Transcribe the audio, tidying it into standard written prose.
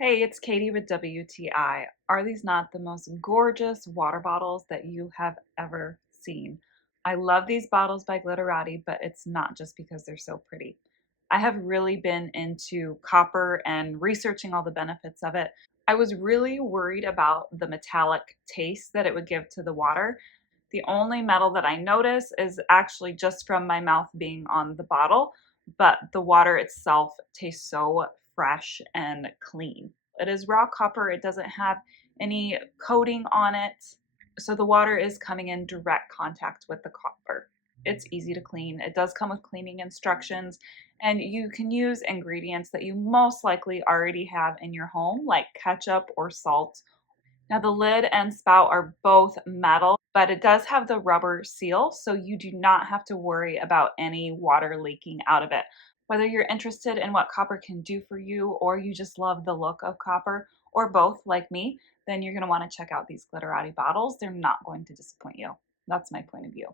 Hey, it's Katie with WTI. Are these not the most gorgeous water bottles that you have ever seen? I love these bottles by Glitterati, but it's not just because they're so pretty. I have really been into copper and researching all the benefits of it. I was really worried about the metallic taste that it would give to the water. The only metal that I notice is actually just from my mouth being on the bottle, but the water itself tastes so fresh and clean. It is raw copper, it doesn't have any coating on it, so the water is coming in direct contact with the copper. It's easy to clean. It does come with cleaning instructions, and you can use ingredients that you most likely already have in your home, like ketchup or salt. Now, the lid and spout are both metal, but it does have the rubber seal, so you do not have to worry about any water leaking out of it. Whether you're interested in what copper can do for you, or you just love the look of copper, or both like me, then you're going to want to check out these Glitterati bottles. They're not going to disappoint you. That's my point of view.